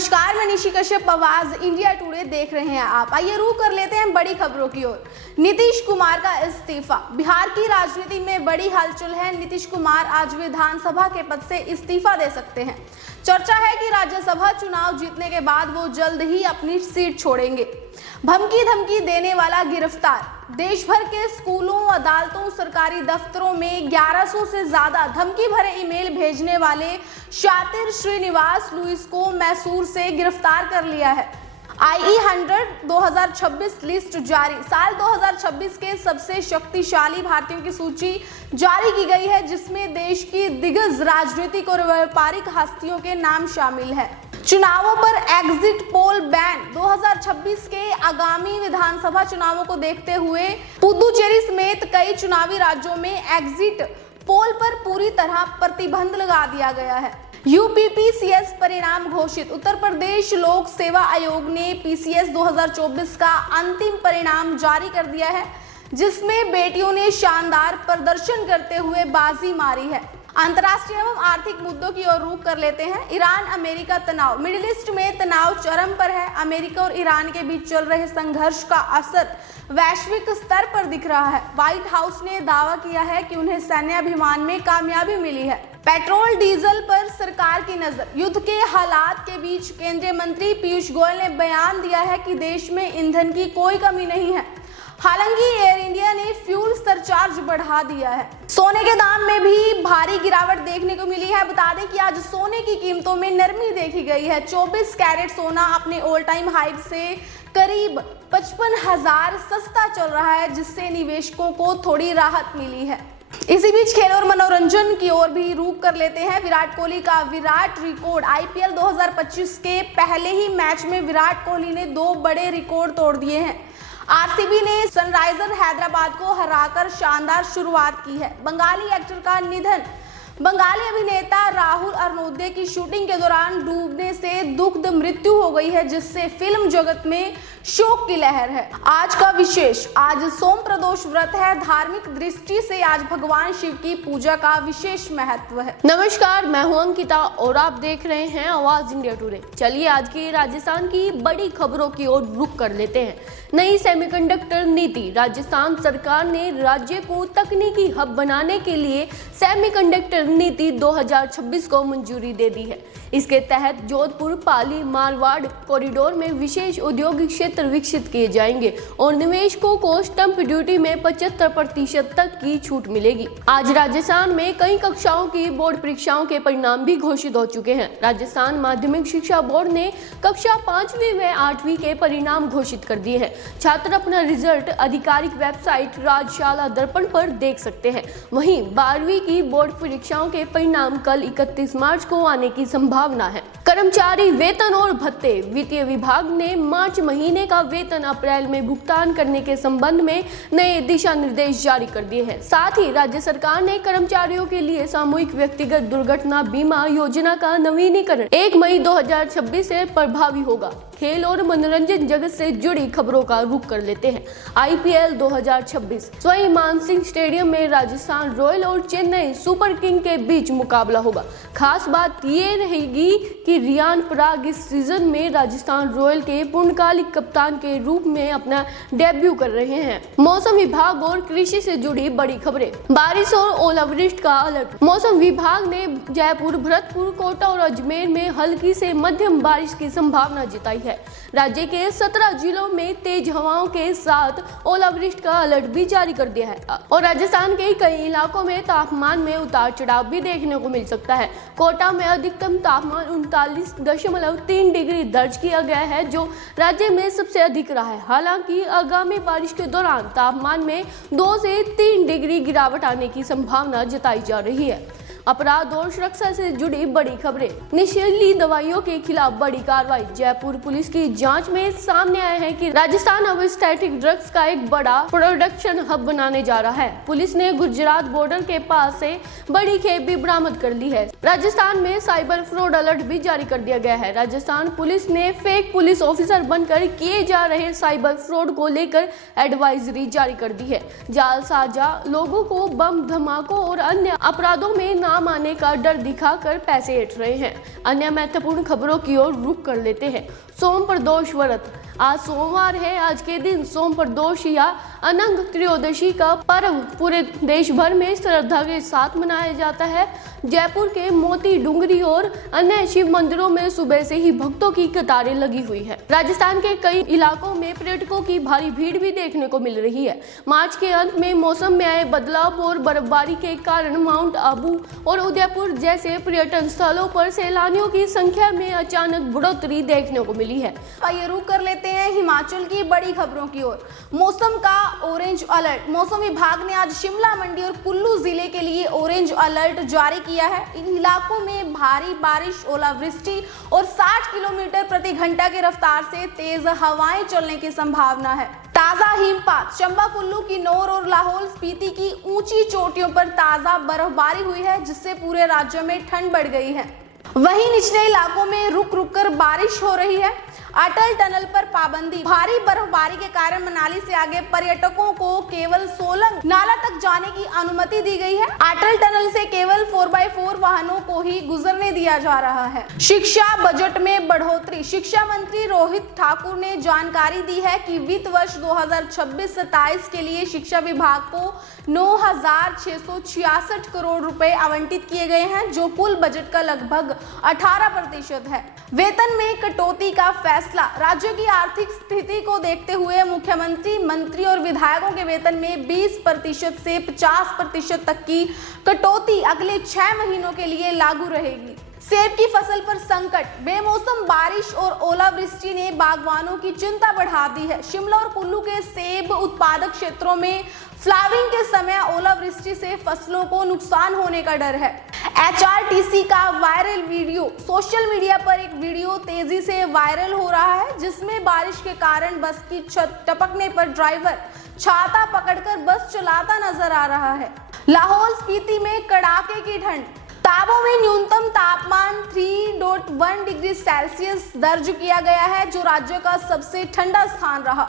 नमस्कार, मैं निशी कश्यप, आवाज इंडिया टुडे देख रहे हैं आप। आइए रुख कर लेते हैं बड़ी खबरों की ओर। नीतीश कुमार का इस्तीफा। बिहार की राजनीति में बड़ी हलचल है। नीतीश कुमार आज विधानसभा के पद से इस्तीफा दे सकते हैं। चर्चा है कि राज्यसभा चुनाव जीतने के बाद वो जल्द ही अपनी सीट छोड़ेंगे। धमकी देने वाला गिरफ्तार। देश भर के स्कूलों, अदालतों, सरकारी दफ्तरों में 1100 से ज्यादा धमकी भरे ईमेल भेजने वाले शातिर श्रीनिवास लुइस को मैसूर से गिरफ्तार कर लिया है। IE100 2026 लिस्ट जारी। साल 2026 के सबसे शक्तिशाली भारतीयों की सूची जारी की गई है, जिसमें देश की दिग्गज राजनीतिक और व्यापारिक हस्तियों के नाम शामिल है। चुनावों पर एग्जिट पोल बैन। 2026 के आगामी विधानसभा चुनावों को देखते हुए पुदुचेरी समेत कई चुनावी राज्यों में एग्जिट पोल पर पूरी तरह प्रतिबंध लगा दिया गया है। UPPCS परिणाम घोषित। उत्तर प्रदेश लोक सेवा आयोग ने PCS 2024 का अंतिम परिणाम जारी कर दिया है, जिसमें बेटियों ने शानदार प्रदर्शन करते हुए बाजी मारी है। अंतर्राष्ट्रीय एवं आर्थिक मुद्दों की ओर रुख कर लेते हैं। ईरान अमेरिका तनाव। मिडिल ईस्ट में तनाव चरम पर है। अमेरिका और ईरान के बीच चल रहे संघर्ष का असर वैश्विक स्तर पर दिख रहा है। व्हाइट हाउस ने दावा किया है कि उन्हें सैन्य अभियान में कामयाबी मिली है। पेट्रोल डीजल पर सरकार की नजर। युद्ध के हालात के बीच केंद्रीय मंत्री पीयूष गोयल ने बयान दिया है कि देश में ईंधन की कोई कमी नहीं है। हालांकि एयर इंडिया ने फ्यूल सरचार्ज बढ़ा दिया है। सोने के दाम में भी भारी गिरावट देखने को मिली है। बता दें कि आज सोने की कीमतों में नरमी देखी गई है। 24 कैरेट सोना अपने ऑल टाइम हाई से करीब 55,000 सस्ता चल रहा है, जिससे निवेशकों को थोड़ी राहत मिली है। इसी बीच खेल और मनोरंजन की ओर भी रुख कर लेते हैं। विराट कोहली का विराट रिकॉर्ड। IPL 2025 के पहले ही मैच में विराट कोहली ने 2 बड़े रिकॉर्ड तोड़ दिए हैं। RCB ने सनराइजर हैदराबाद को हराकर शानदार शुरुआत की है। बंगाली एक्टर का निधन। बंगाली अभिनेता राहुल अरनोदे की शूटिंग के दौरान डूबने से दुखद मृत्यु हो गई है, जिससे फिल्म जगत में शोक की लहर है। आज का विशेष। आज सोम प्रदोष व्रत है। धार्मिक दृष्टि से आज भगवान शिव की पूजा का विशेष महत्व है। नमस्कार, मैं हूं अंकिता और आप देख रहे हैं आवाज इंडिया टुडे। चलिए आज की राजस्थान की बड़ी खबरों की ओर रुख कर लेते हैं। नई सेमीकंडक्टर नीति। राजस्थान सरकार ने राज्य को तकनीकी हब बनाने के लिए सेमीकंडक्टर नीति 2026 को मंजूरी दे दी है। इसके तहत जोधपुर, पाली, मारवाड़ कॉरिडोर में विशेष औद्योगिक क्षेत्र विकसित किए जाएंगे और निवेशकों को स्टैंप ड्यूटी में 75% तक की छूट मिलेगी। आज राजस्थान में कई कक्षाओं की बोर्ड परीक्षाओं के परिणाम भी घोषित हो चुके हैं। राजस्थान माध्यमिक शिक्षा बोर्ड ने कक्षा 5वीं व 8वीं के परिणाम घोषित कर दिए हैं। छात्र अपना रिजल्ट आधिकारिक वेबसाइट राजशाला दर्पण पर देख सकते हैं। वहीं 12वीं की बोर्ड परीक्षाओं के परिणाम कल 31 मार्च को आने की संभावना है। कर्मचारी वेतन और भत्ते। वित्तीय विभाग ने मार्च महीने का वेतन अप्रैल में भुगतान करने के संबंध में नए दिशा निर्देश जारी कर दिए हैं। साथ ही राज्य सरकार ने कर्मचारियों के लिए सामूहिक व्यक्तिगत दुर्घटना बीमा योजना का नवीनीकरण 1 मई 2026 से प्रभावी होगा। खेल और मनोरंजन जगत से जुड़ी खबरों का रुख कर लेते हैं। IPL 2026 स्वयं मानसिंह स्टेडियम में राजस्थान रॉयल और चेन्नई सुपर किंग के बीच मुकाबला होगा। खास बात ये रहेगी कि रियान पराग इस सीजन में राजस्थान रॉयल के पूर्णकालिक कप्तान के रूप में अपना डेब्यू कर रहे हैं। मौसम विभाग और कृषि से जुड़ी बड़ी खबरें। बारिश और ओलावृष्टि का अलर्ट। मौसम विभाग ने जयपुर, भरतपुर, कोटा और अजमेर में हल्की से मध्यम बारिश की संभावना जताई है। राज्य के 17 जिलों में तेज हवाओं के साथ ओलावृष्टि का अलर्ट भी जारी कर दिया है और राजस्थान के कई इलाकों में तापमान में उतार चढ़ाव भी देखने को मिल सकता है। कोटा में अधिकतम तापमान 39.3 डिग्री दर्ज किया गया है, जो राज्य में सबसे अधिक रहा है। हालांकि आगामी बारिश के दौरान तापमान में 2 से 3 डिग्री गिरावट आने की संभावना जताई जा रही है। अपराध और सुरक्षा से जुड़ी बड़ी खबरें। नशीली दवाइयों के खिलाफ बड़ी कार्रवाई। जयपुर पुलिस की जांच में सामने आया है कि राजस्थान अब सिंथेटिक ड्रग्स का एक बड़ा प्रोडक्शन हब बनाने जा रहा है। पुलिस ने गुजरात बॉर्डर के पास से बड़ी खेप भी बरामद कर ली है। राजस्थान में साइबर फ्रॉड अलर्ट भी जारी कर दिया गया है। राजस्थान पुलिस ने फेक पुलिस ऑफिसर बनकर किए जा रहे साइबर फ्रॉड को लेकर एडवाइजरी जारी कर दी है। जालसाजा लोगों को बम धमाकों और अन्य अपराधों में नाम तूफान आने का डर दिखाकर पैसे ऐंठ रहे हैं। अन्य महत्वपूर्ण खबरों की ओर रुख कर लेते हैं। सोम प्रदोष व्रत। आज सोमवार है। आज के दिन सोम प्रदोष या अनंग त्रयोदशी का पर्व पूरे देश भर में श्रद्धा के साथ मनाया जाता है। जयपुर के मोती डूंगरी और अन्य शिव मंदिरों में सुबह से ही भक्तों की कतारें लगी हुई है। राजस्थान के कई इलाकों में पर्यटकों की भारी भीड़ भी देखने को मिल रही है। मार्च के अंत में मौसम में आए बदलाव और बर्फबारी के कारण माउंट आबू और उदयपुर जैसे पर्यटन स्थलों पर सैलानियों की संख्या में अचानक बढ़ोतरी देखने को मिली है। आइए रुक कर लेते हैं हिमाचल की बड़ी खबरों की ओर। मौसम का ऑरेंज अलर्ट। मौसम विभाग ने आज शिमला, मंडी और कुल्लू जिले के लिए ऑरेंज अलर्ट जारी किया है। इन इलाकों में भारी बारिश, ओलावृष्टि और 60 किलोमीटर प्रति घंटा की रफ्तार से तेज हवाएं चलने की संभावना है। ताजा हिमपात। चंबा, कुल्लू, किन्नौर और लाहौल स्पीति की ऊंची चोटियों पर ताजा बर्फबारी हुई है, जिससे पूरे राज्य में ठंड बढ़ गई है। वहीं निचले इलाकों में रुक रुक कर बारिश हो रही है। अटल टनल पर पाबंदी। भारी बर्फबारी के कारण मनाली से आगे पर्यटकों को केवल सोलंग नाला तक जाने की अनुमति दी गई है। अटल टनल से केवल 4x4 वाहनों को ही गुजरने दिया जा रहा है। शिक्षा बजट में बढ़ोतरी। शिक्षा मंत्री रोहित ठाकुर ने जानकारी दी है कि वित्त वर्ष 2026-27 के लिए शिक्षा विभाग को 9,666 करोड़ रुपए आवंटित किए गए हैं, जो कुल बजट का लगभग 18% है। वेतन में कटौती का फैसला। राज्यों की आर्थिक स्थिति को देखते हुए मुख्यमंत्री, मंत्री और विधायकों के वेतन में 20% से 50% तक की कटौती अगले 6 महीनों के लिए लागू रहेगी। सेब की फसल पर संकट। बेमौसम बारिश और ओलावृष्टि ने बागवानों की चिंता बढ़ा दी है। शिमला और कुल्लू के सेब उत्पादक क्षेत्रों में फ्लावरिंग के समय ओलावृष्टि से फसलों को नुकसान होने का डर है। HRTC का वायरल वीडियो। सोशल मीडिया पर एक वीडियो तेजी से वायरल हो रहा है, जिसमें बारिश के कारण बस की छत टपकने पर ड्राइवर छाता पकड़कर बस चलाता नजर आ रहा है। लाहौल स्पीति में कड़ाके की ठंड। ताबो में न्यूनतम तापमान 3.1 डिग्री सेल्सियस दर्ज किया गया है, जो राज्य का सबसे ठंडा स्थान रहा।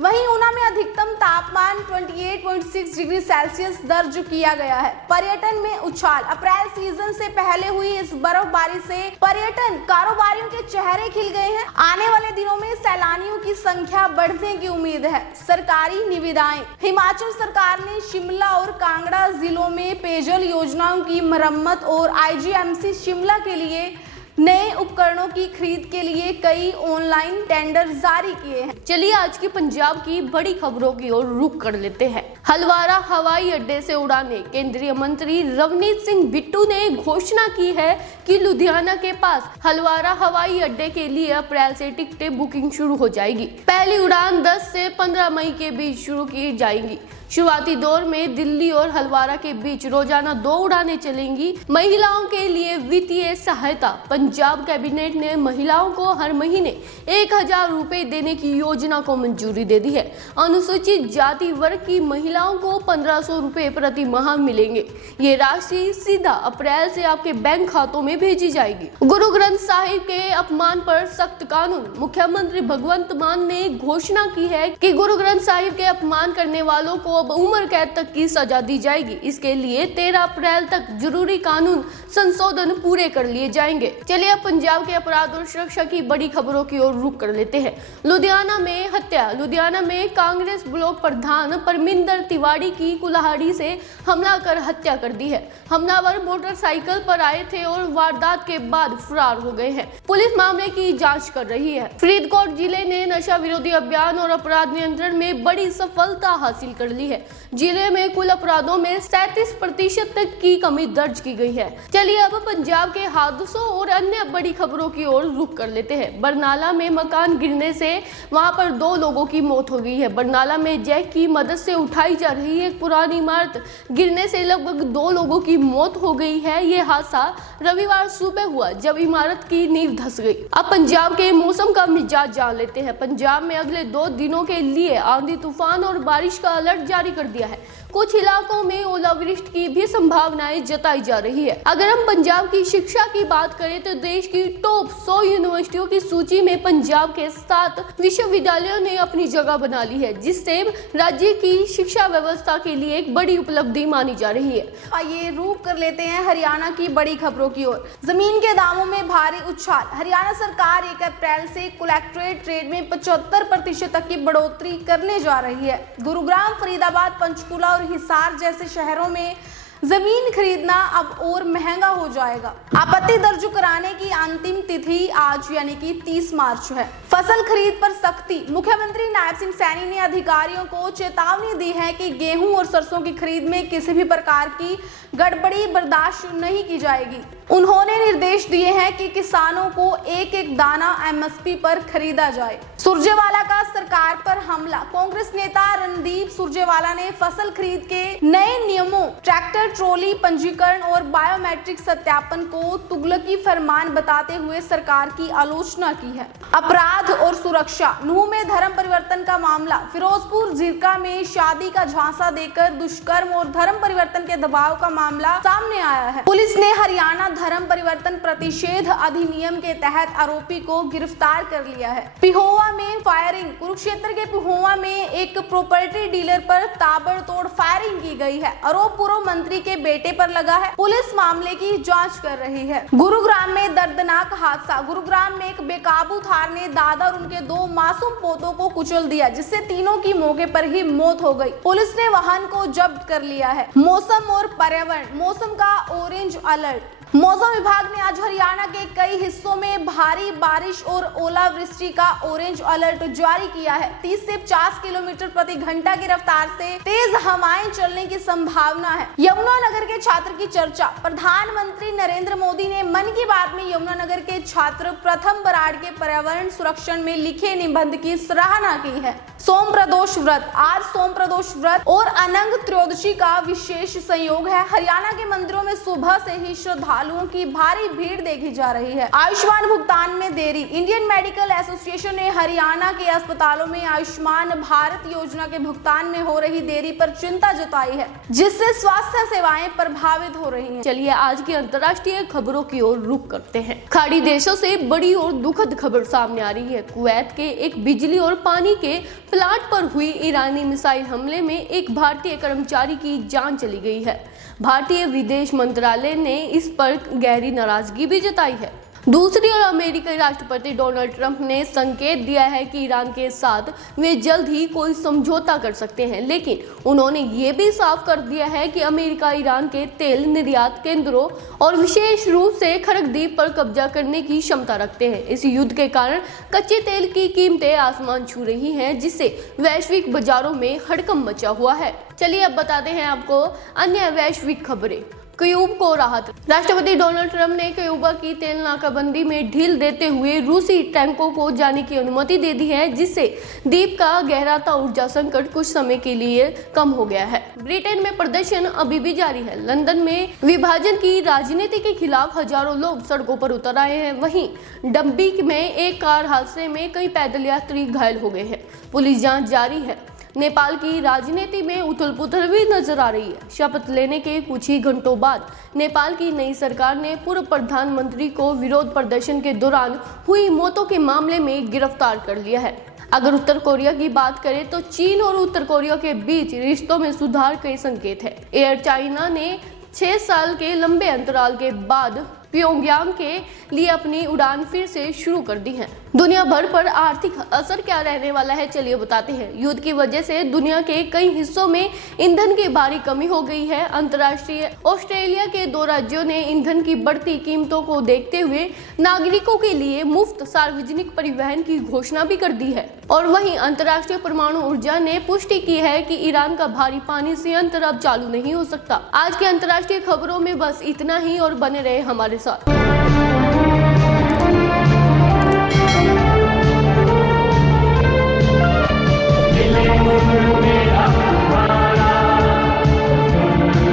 वहीं ऊना में अधिकतम तापमान 28.6 डिग्री सेल्सियस दर्ज किया गया है। पर्यटन में उछाल। अप्रैल सीजन से पहले हुई इस बर्फबारी से पर्यटन कारोबारियों के चेहरे खिल गए हैं। आने वाले दिनों में सैलानियों की संख्या बढ़ने की उम्मीद है। सरकारी निविदाएं। हिमाचल सरकार ने शिमला और कांगड़ा जिलों में पेयजल योजनाओं की मरम्मत और IGMC शिमला के लिए नए उपकरणों की खरीद के लिए कई ऑनलाइन टेंडर जारी किए हैं। चलिए आज की पंजाब की बड़ी खबरों की ओर रुख कर लेते हैं। हलवारा हवाई अड्डे से उड़ाने। केंद्रीय मंत्री रवनीत सिंह बिट्टू ने घोषणा की है कि लुधियाना के पास हलवारा हवाई अड्डे के लिए अप्रैल से टिकटें बुकिंग शुरू हो जाएगी। पहली उड़ान 10 से 15 मई के बीच शुरू की जाएंगी। शुरुआती दौर में दिल्ली और हलवारा के बीच रोजाना 2 उड़ानें चलेंगी। महिलाओं के लिए वित्तीय सहायता। पंजाब कैबिनेट ने महिलाओं को हर महीने 1,000 रुपए देने की योजना को मंजूरी दे दी है। अनुसूचित जाति वर्ग की महिलाओं को 1,500 रुपए प्रति माह मिलेंगे। ये राशि सीधा अप्रैल से आपके बैंक खातों में भेजी जाएगी। गुरु ग्रंथ साहिब के अपमान पर सख्त कानून। मुख्यमंत्री भगवंत मान ने घोषणा की है कि गुरु ग्रंथ साहिब के अपमान करने वालों को अब उम्र कैद तक की सजा दी जाएगी। इसके लिए 13 अप्रैल तक जरूरी कानून संशोधन पूरे कर लिए जाएंगे। चलिए अब पंजाब के अपराध और सुरक्षा की बड़ी खबरों की ओर रुख कर लेते हैं। लुधियाना में हत्या। लुधियाना में कांग्रेस ब्लॉक प्रधान परमिंदर तिवाड़ी की कुल्हाड़ी से हमला कर हत्या कर दी है। हमलावर मोटरसाइकिल पर आए थे और वारदात के बाद फरार हो गए हैं। पुलिस मामले की जांच कर रही है। फरीदकोट जिले ने नशा विरोधी अभियान और अपराध नियंत्रण में बड़ी सफलता हासिल कर ली है। जिले में कुल अपराधों में 37% तक की कमी दर्ज की गई है। चलिए अब पंजाब के हादसों और अन्य बड़ी खबरों की ओर रुख कर लेते हैं। बरनाला में मकान गिरने से वहां पर 2 लोगों की मौत हो गई है। बरनाला में जैक की मदद से उठाई जा रही एक पुरानी इमारत गिरने से लगभग 2 लोगों की मौत हो गई है। ये हादसा रविवार सुबह हुआ जब इमारत की नींव धंस गई। अब पंजाब के मौसम का मिजाज जान लेते हैं। पंजाब में अगले 2 दिनों के लिए आंधी तूफान और बारिश का अलर्ट जारी कर दिया है। कुछ इलाकों में ओलावृष्टि की भी संभावनाएं जताई जा रही है। अगर हम पंजाब की शिक्षा की बात करें तो देश की टॉप 100 यूनिवर्सिटियों की सूची में पंजाब के 7 विश्वविद्यालयों ने अपनी जगह बना ली है, जिससे राज्य की शिक्षा व्यवस्था के लिए एक बड़ी उपलब्धि मानी जा रही है। आइए रुख कर लेते हैं हरियाणा की बड़ी खबरों की ओर। जमीन के दामों में भारी उछाल। हरियाणा सरकार 1 अप्रैल से कलेक्ट्रेट रेट में 75% तक की बढ़ोतरी करने जा रही है। गुरुग्राम, फरीदाबाद, पंचकुला और हिसार जैसे शहरों में जमीन खरीदना अब और महंगा हो जाएगा। आपत्ति दर्ज कराने की अंतिम तिथि आज यानी कि 30 मार्च है। फसल खरीद पर सख्ती। मुख्यमंत्री नायब सिंह सैनी ने अधिकारियों को चेतावनी दी है कि गेहूं और सरसों की खरीद में किसी भी प्रकार की गड़बड़ी बर्दाश्त नहीं की जाएगी। उन्होंने निर्देश दिए हैं कि किसानों को एक एक दाना एमएसपी पर खरीदा जाए। सुरजेवाला का सरकार पर हमला। कांग्रेस नेता रणदीप सुरजेवाला ने फसल खरीद के नए नियमों, ट्रैक्टर ट्रॉली पंजीकरण और बायोमेट्रिक सत्यापन को तुगलकी फरमान बताते हुए सरकार की आलोचना की है। अपराध और सुरक्षा। नूंह में धर्म परिवर्तन का मामला। फिरोजपुर झिरका में शादी का झांसा देकर दुष्कर्म और धर्म परिवर्तन के दबाव का मामला सामने आया है। पुलिस ने हरियाणा धर्म परिवर्तन प्रतिषेध अधिनियम के तहत आरोपी को गिरफ्तार कर लिया है। पिहोवा में फायरिंग। कुरुक्षेत्र के पिहोवा में एक प्रॉपर्टी डीलर पर ताबड़तोड़ फायरिंग की गई है। आरोप पूर्व मंत्री के बेटे पर लगा है। पुलिस मामले की जांच कर रही है। गुरुग्राम में दर्दनाक हादसा। गुरुग्राम में एक बेकाबू थार ने दादा और उनके 2 मासूम पोतों को कुचल दिया, जिससे तीनों की मौके पर ही मौत हो गई। पुलिस ने वाहन को जब्त कर लिया है। मौसम और पर्यावरण। मौसम का ऑरेंज अलर्ट। मौसम विभाग ने आज हरियाणा के कई हिस्सों में भारी बारिश और ओलावृष्टि का ऑरेंज अलर्ट जारी किया है। 30 से 50 किलोमीटर प्रति घंटा की रफ्तार से तेज हवाएं चलने की संभावना है। यमुनानगर के छात्र की चर्चा। प्रधानमंत्री नरेंद्र मोदी ने मन की बात में यमुनानगर के छात्र प्रथम बराड़ के पर्यावरण सुरक्षण में लिखे निबंध की सराहना की है। सोम प्रदोष व्रत। आज सोम प्रदोष व्रत और अनंग त्रयोदशी का विशेष संयोग है। हरियाणा के मंदिरों में सुबह से ही श्रद्धालुओं की भारी भीड़ देखी जा रही है। आयुष्मान भुगतान में देरी। इंडियन मेडिकल एसोसिएशन ने हरियाणा के अस्पतालों में आयुष्मान भारत योजना के भुगतान में हो रही देरी पर चिंता जताई है, जिससे स्वास्थ्य सेवाएं प्रभावित हो रही हैं। चलिए आज की अंतर्राष्ट्रीय खबरों की ओर रुख करते हैं। खाड़ी देशों से बड़ी और दुखद खबर सामने आ रही है। कुवैत के एक बिजली और पानी के प्लांट पर हुई ईरानी मिसाइल हमले में एक भारतीय कर्मचारी की जान चली गई है। भारतीय विदेश मंत्रालय ने इस पर गहरी नाराजगी भी जताई है। दूसरी ओर अमेरिकी राष्ट्रपति डोनाल्ड ट्रंप ने संकेत दिया है कि ईरान के साथ वे जल्द ही कोई समझौता कर सकते हैं, लेकिन उन्होंने ये भी साफ कर दिया है कि अमेरिका ईरान के तेल निर्यात केंद्रों और विशेष रूप से खरगद्वीप पर कब्जा करने की क्षमता रखते हैं। इस युद्ध के कारण कच्चे तेल की कीमतें आसमान छू रही हैं, जिससे वैश्विक बाजारों में हड़कंप मचा हुआ है। चलिए अब बताते हैं आपको अन्य वैश्विक खबरें। क्यूब को राहत। राष्ट्रपति डोनाल्ड ट्रंप ने क्यूबा की तेल नाकाबंदी में ढील देते हुए रूसी टैंकों को जाने की अनुमति दे दी है, जिससे द्वीप का गहराता ऊर्जा संकट कुछ समय के लिए कम हो गया है। ब्रिटेन में प्रदर्शन अभी भी जारी है। लंदन में विभाजन की राजनीति के खिलाफ हजारों लोग सड़कों पर उतर आए हैं। वहीं डंबिक में एक कार हादसे में कई पैदल यात्री घायल हो गए हैं। पुलिस जांच जारी है। नेपाल की राजनीति में उथल-पुथल भी नजर आ रही है। शपथ लेने के कुछ ही घंटों बाद नेपाल की नई सरकार ने पूर्व प्रधानमंत्री को विरोध प्रदर्शन के दौरान हुई मौतों के मामले में गिरफ्तार कर लिया है। अगर उत्तर कोरिया की बात करें तो चीन और उत्तर कोरिया के बीच रिश्तों में सुधार के संकेत है। एयर चाइना ने 6 साल के लंबे अंतराल के बाद प्योंगयांग के लिए अपनी उड़ान फिर से शुरू कर दी है। दुनिया भर पर आर्थिक असर क्या रहने वाला है, चलिए बताते हैं। युद्ध की वजह से दुनिया के कई हिस्सों में ईंधन की भारी कमी हो गई है। अंतर्राष्ट्रीय ऑस्ट्रेलिया के 2 राज्यों ने ईंधन की बढ़ती कीमतों को देखते हुए नागरिकों के लिए मुफ्त सार्वजनिक परिवहन की घोषणा भी कर दी है। और वहीं अंतर्राष्ट्रीय परमाणु ऊर्जा ने पुष्टि की है कि ईरान का भारी पानी संयंत्र अब चालू नहीं हो सकता। आज की अंतर्राष्ट्रीय खबरों में बस इतना ही और बने रहे हमारे साथ।